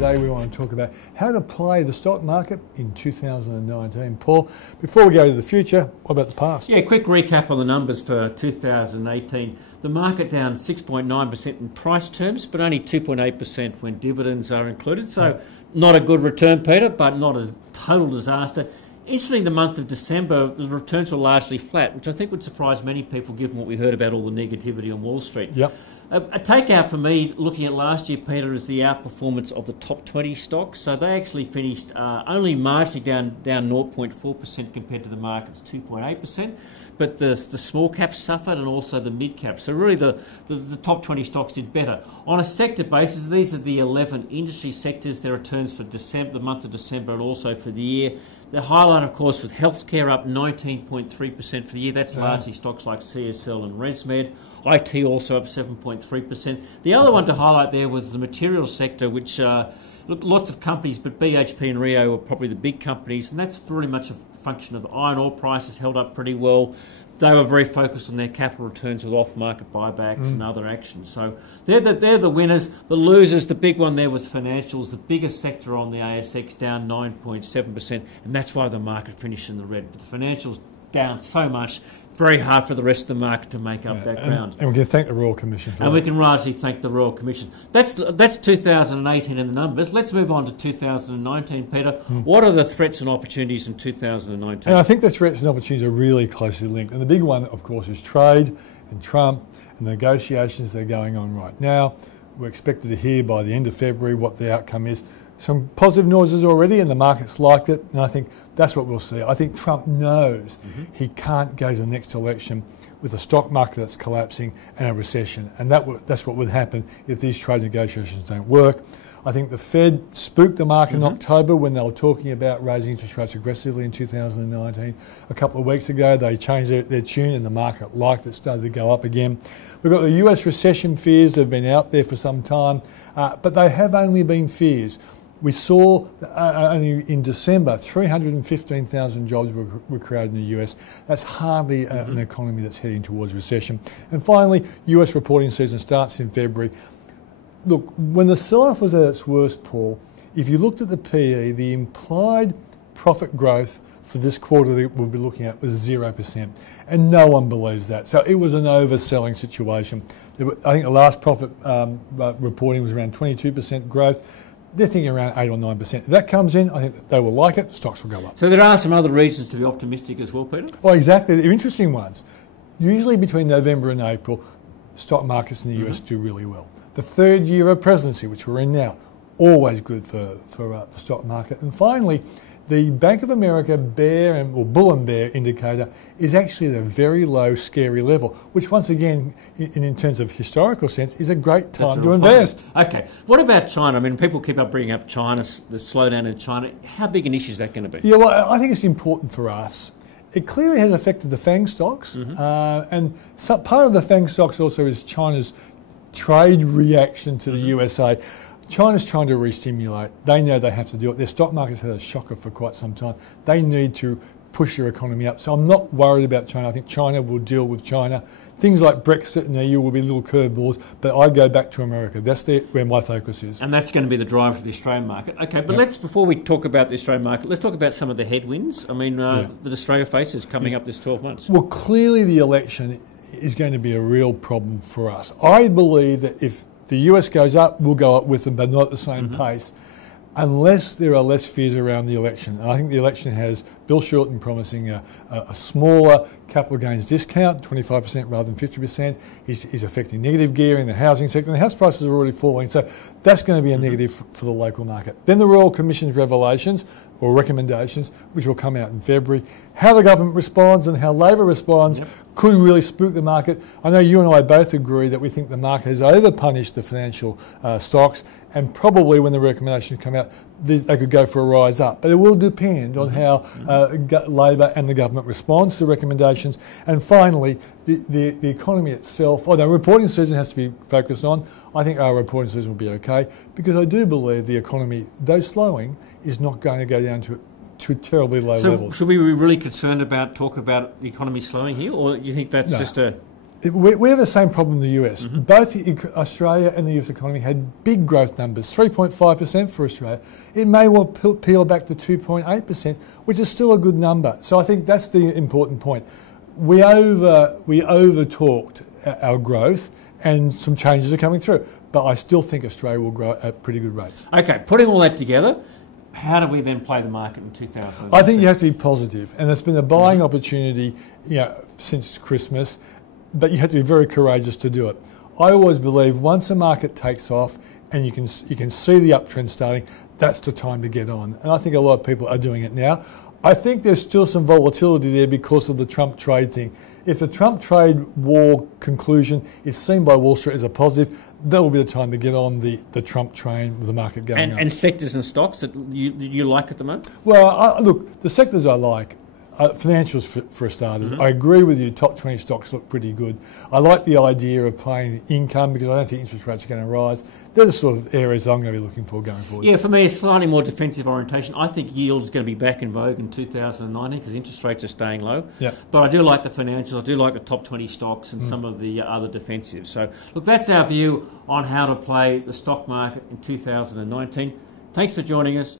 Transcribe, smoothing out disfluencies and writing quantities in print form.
today we want to talk about how to play the stock market in 2019. Paul, before we go to the future, what about the past? Yeah, quick recap on the numbers for 2018. The market down 6.9% in price terms, but only 2.8% when dividends are included. So not a good return, Peter, but not a total disaster. Interestingly, the month of December, the returns were largely flat, which I think would surprise many people given what we heard about all the negativity on Wall Street. Yep. A takeout for me, looking at last year, Peter, is the outperformance of the top 20 stocks. So they actually finished only marginally down 0.4% compared to the market's 2.8%. But the small caps suffered and also the mid caps. So really the top 20 stocks did better. On a sector basis, these are the 11 industry sectors. Their returns for December, the month of December, and also for the year. The highlight, of course, with healthcare up 19.3% for the year. That's largely stocks like CSL and ResMed. IT also up 7.3%. The other one to highlight there was the materials sector, which lots of companies, but BHP and Rio were probably the big companies, and that's very much a function of iron ore prices held up pretty well. They were very focused on their capital returns with off-market buybacks and other actions. So they're the winners. The losers, the big one there was financials, the biggest sector on the ASX, down 9.7%, and that's why the market finished in the red. But the financials down so much, very hard for the rest of the market to make up that ground. And we can thank the Royal Commission for that. And we can largely thank the Royal Commission. That's 2018 in the numbers. Let's move on to 2019, Peter. What are the threats and opportunities in 2019? And I think the threats and opportunities are really closely linked. And the big one, of course, is trade and Trump and the negotiations that are going on right now. We're expected to hear by the end of February what the outcome is. Some positive noises already, and the market's liked it, and I think that's what we'll see. I think Trump knows he can't go to the next election with a stock market that's collapsing and a recession, and that's what would happen if these trade negotiations don't work. I think the Fed spooked the market in October when they were talking about raising interest rates aggressively in 2019. A couple of weeks ago, they changed their tune, and the market liked it, started to go up again. We've got the US recession fears that have been out there for some time, but they have only been fears. We saw only in December 315,000 jobs were created in the US. That's hardly an economy that's heading towards recession. And finally, US reporting season starts in February. Look, when the sell-off was at its worst, Paul, if you looked at the PE, the implied profit growth for this quarter that we'll be looking at was 0%. And no one believes that. So it was an overselling situation. I think the last profit reporting was around 22% growth. They're thinking around 8 or 9%. If that comes in, I think they will like it, stocks will go up. So there are some other reasons to be optimistic as well, Peter? Well, exactly. They're interesting ones. Usually between November and April, stock markets in the US do really well. The third year of presidency, which we're in now, always good for the stock market. And finally, the Bank of America bull and bear indicator is actually at a very low, scary level, which once again, in terms of historical sense, is a great time to invest. Okay. What about China? I mean, people keep on bringing up China, the slowdown in China. How big an issue is that going to be? Yeah, well, I think it's important for us. It clearly has affected the FANG stocks, and part of the FANG stocks also is China's trade reaction to the USA. China's trying to re-stimulate. They know they have to do it. Their stock market's had a shocker for quite some time. They need to push their economy up. So I'm not worried about China. I think China will deal with China. Things like Brexit and EU will be little curveballs, but I go back to America. That's where my focus is. And that's going to be the driver for the Australian market. Okay, but before we talk about the Australian market, let's talk about some of the headwinds. I mean, that Australia faces coming up this 12 months. Well, clearly the election is going to be a real problem for us. I believe that if the US goes up, we'll go up with them, but not at the same pace, unless there are less fears around the election. And I think the election has Bill Shorten promising a smaller capital gains discount, 25% rather than 50%. He's affecting negative gearing in the housing sector, and the house prices are already falling. So that's going to be a negative for the local market. Then the Royal Commission's revelations or recommendations, which will come out in February. How the government responds and how Labor responds could really spook the market. I know you and I both agree that we think the market has overpunished the financial stocks, and probably when the recommendations come out, they could go for a rise up. But it will depend on how Labor and the government responds to recommendations. And finally, the economy itself, although reporting season has to be focused on, I think our reporting season will be okay, because I do believe the economy, though slowing, is not going to go down to terribly low levels. So should we be really concerned about the economy slowing here, or do you think that's just a... We have the same problem in the US. Both Australia and the US economy had big growth numbers, 3.5% for Australia. It may well peel back to 2.8%, which is still a good number. So I think that's the important point. We over-talked our growth, and some changes are coming through. But I still think Australia will grow at pretty good rates. Okay, putting all that together, how do we then play the market in 2019? I think you have to be positive, and there's been a buying opportunity, since Christmas, but you have to be very courageous to do it. I always believe once a market takes off and you can see the uptrend starting, that's the time to get on. And I think a lot of people are doing it now. I think there's still some volatility there because of the Trump trade thing. If the Trump trade war conclusion is seen by Wall Street as a positive, that will be the time to get on the Trump train with the market going up. And sectors and stocks that you like at the moment? Well, look, the sectors I like, financials for starters. I agree with you, top 20 stocks look pretty good. I like the idea of playing income because I don't think interest rates are going to rise. They're the sort of areas I'm going to be looking for going forward. Yeah, for me, a slightly more defensive orientation. I think yield is going to be back in vogue in 2019 because interest rates are staying low. Yeah. But I do like the financials. I do like the top 20 stocks and some of the other defensives. So, look, that's our view on how to play the stock market in 2019. Thanks for joining us.